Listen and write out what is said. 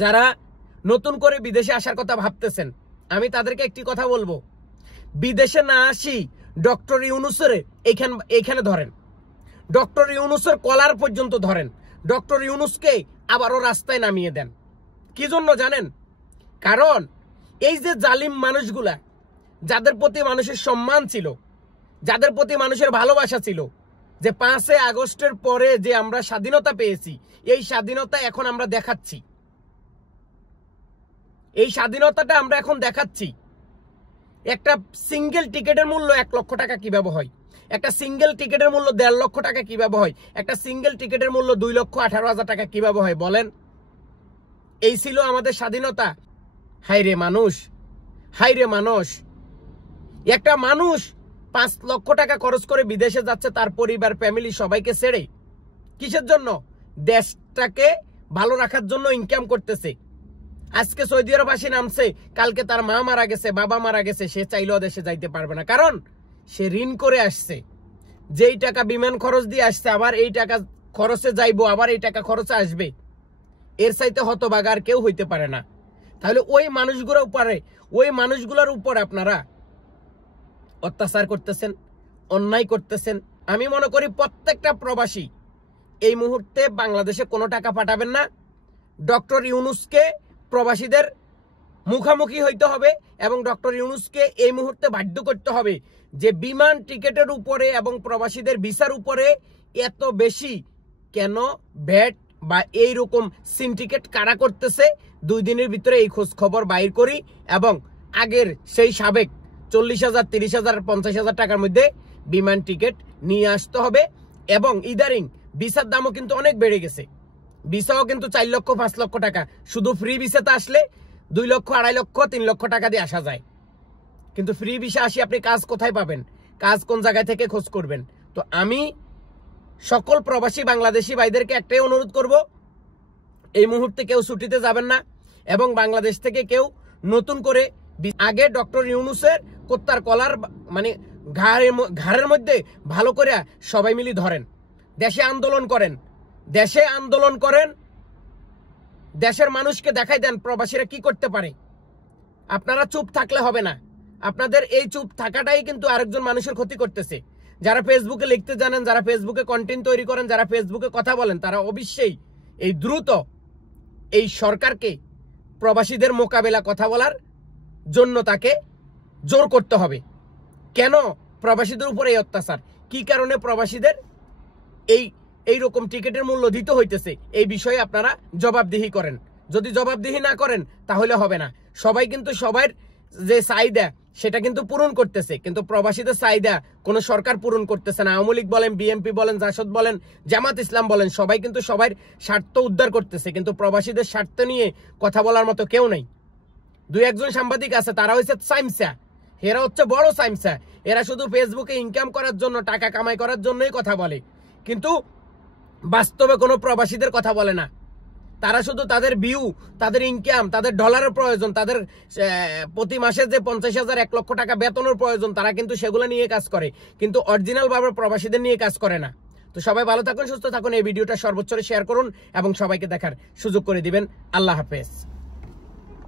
যারা নতুন করে বিদেশে আসার কথা ভাবতেছেন, আমি তাদেরকে একটি কথা বলবো, বিদেশে না আসি ডক্টর ইউনূসের এইখানে ধরেন, ডক্টর ইউনূসের কলার পর্যন্ত ধরেন, ডক্টর ইউনূসকে আবারও রাস্তায় নামিয়ে দেন। কি জন্য জানেন? কারণ এই যে জালিম মানুষগুলা, যাদের প্রতি মানুষের সম্মান ছিল, যাদের প্রতি মানুষের ভালোবাসা ছিল, যে 5 আগস্টের পরে যে আমরা স্বাধীনতা পেয়েছি, এই স্বাধীনতা এখন আমরা দেখাচ্ছি, এই স্বাধীনতাটা আমরা এখন দেখাচ্ছি। একটা সিঙ্গেল টিকেটের মূল্য 1 লক্ষ টাকা কিভাবে হয়, একটা সিঙ্গেল টিকেটের মূল্য 1.5 লক্ষ টাকা কিভাবে হয়, একটা সিঙ্গেল টিকেটের মূল্য 2,18,000 টাকা কিভাবে হয় বলেন? এই ছিল আমাদের স্বাধীনতা। হাইরে মানুষ, হাইরে মানুষ, একটা মানুষ 5 লক্ষ টাকা খরচ করে বিদেশে যাচ্ছে, তার পরিবার ফ্যামিলি সবাইকে ছেড়ে। কিসের জন্য? দেশটাকে ভালো রাখার জন্য ইনকাম করতেছে। আজকে সৌদি আরব আসি নামছে, কালকে তার মা মারা গেছে, বাবা মারা গেছে, সে চাইলেও দেশে যাইতে পারবে না, কারণ সে ঋণ করে আসছে। যেই টাকা বিমান খরচ দিয়ে আসছে, আবার এই টাকা খরচে যাইবো, আবার এই টাকা খরচে আসবে। এর চাইতে হতভাগা আর কেউ হইতে পারে না। তাহলে ওই মানুষগুলোর উপর আপনারা অত্যাচার করতেছেন, অন্যায় করতেছেন। আমি মনে করি প্রত্যেকটা প্রবাসী এই মুহূর্তে বাংলাদেশে কোনো টাকা পাঠাবেন না। ডক্টর ইউনূসকে প্রবাসীদের মুখামুখি হইতে হবে এবং ডক্টর ইউনূসকে এই মুহূর্তে বাধ্য করতে হবে যে বিমান টিকেটের উপরে এবং প্রবাসীদের ভিসার উপরে এত বেশি কেন ভ্যাট বা এইরকম সিন্ডিকেট কারা করতেছে। 2 দিনের ভিতরে এই খোঁজ খবর বাইর করি এবং আগের সেই সাবেক 40,000, 30,000, 50,000 টাকার মধ্যে বিমান টিকিট নিয়ে আসতে হবে। এবং ইদারিং ভিসার দামও কিন্তু অনেক বেড়ে গেছে। ভিসাও কিন্তু 4 লক্ষ 5 লক্ষ টাকা, শুধু ফ্রি ভিসাতে আসলে 2 লক্ষ 2.5 লক্ষ 3 লক্ষ টাকা দিয়ে আসা যায়। কিন্তু ফ্রি ভিসা আসি আপনি কাজ কোথায় পাবেন, কাজ কোন জায়গায় থেকে খোঁজ করবেন? তো আমি সকল প্রবাসী বাংলাদেশি ভাইদেরকে একটাই অনুরোধ করব, এই মুহূর্তে কেউ ছুটিতে যাবেন না এবং বাংলাদেশ থেকে কেউ নতুন করে আগে ডক্টর ইউনূসের কোত্তার কলার মানে ঘাড়ের মধ্যে ভালো করে সবাই মিলে ধরেন, দেশে আন্দোলন করেন, দেশে আন্দোলন করেন, দেশের মানুষকে দেখাই দেন প্রবাসীরা কি করতে পারে। আপনারা চুপ থাকলে হবে না, আপনাদের এই চুপ থাকাটাই কিন্তু আরেকজন মানুষের ক্ষতি করতেছে। যারা ফেসবুকে লিখতে জানেন, যারা ফেসবুকে কন্টেন্ট তৈরি করেন, যারা ফেসবুকে কথা বলেন, তারা অবশ্যই এই দ্রুত এই সরকারকে প্রবাসীদের মোকাবেলা কথা বলার জন্য তাকে জোর করতে হবে। কেন প্রবাসীদের উপরে এই অত্যাচার, কি কারণে প্রবাসীদের এই রকম টিকিটের মূল্য দিতে হইতেছে, এই বিষয়ে আপনারা জবাবদিহি করেন। যদি জবাবদিহি না করেন তাহলে হবে না। সবাই কিন্তু সবার যে চাহিদা সেটা কিন্তু পূরণ করতেছে, কিন্তু প্রবাসীদের চাহিদা কোনো সরকার পূরণ করতেছে না। আওয়ামী লীগ বলেন, বিএনপি বলেন, জাসদ বলেন, জামাত ইসলাম বলেন, সবাই কিন্তু সবার স্বার্থ উদ্ধার করতেছে, কিন্তু প্রবাসীদের স্বার্থ নিয়ে কথা বলার মতো কেউ নেই। 2-1 জন সাংবাদিক আছে, তারা হচ্ছে সাইমসা, এরা হচ্ছে বড় সাইমসা। এরা শুধু ফেসবুকে ইনকাম করার জন্য, টাকা কামাই করার জন্যই কথা বলে, কিন্তু বাস্তবে কোনো প্রবাসীদের কথা বলে না। তারা শুধু তাদের ভিউ, তাদের ইনকাম, তাদের ডলারের প্রয়োজন, তাদের প্রতি মাসে যে 50,000, 1 লক্ষ টাকা বেতনের প্রয়োজন, তারা কিন্তু সেগুলো নিয়ে কাজ করে, কিন্তু অরিজিনাল ভাবে প্রবাসীদের নিয়ে কাজ করে না। তো সবাই ভালো থাকুন, সুস্থ থাকুন। এই ভিডিওটা সর্বোচ্চ শেয়ার করুন এবং সবাইকে দেখার সুযোগ করে দিবেন। আল্লাহ হাফেজ।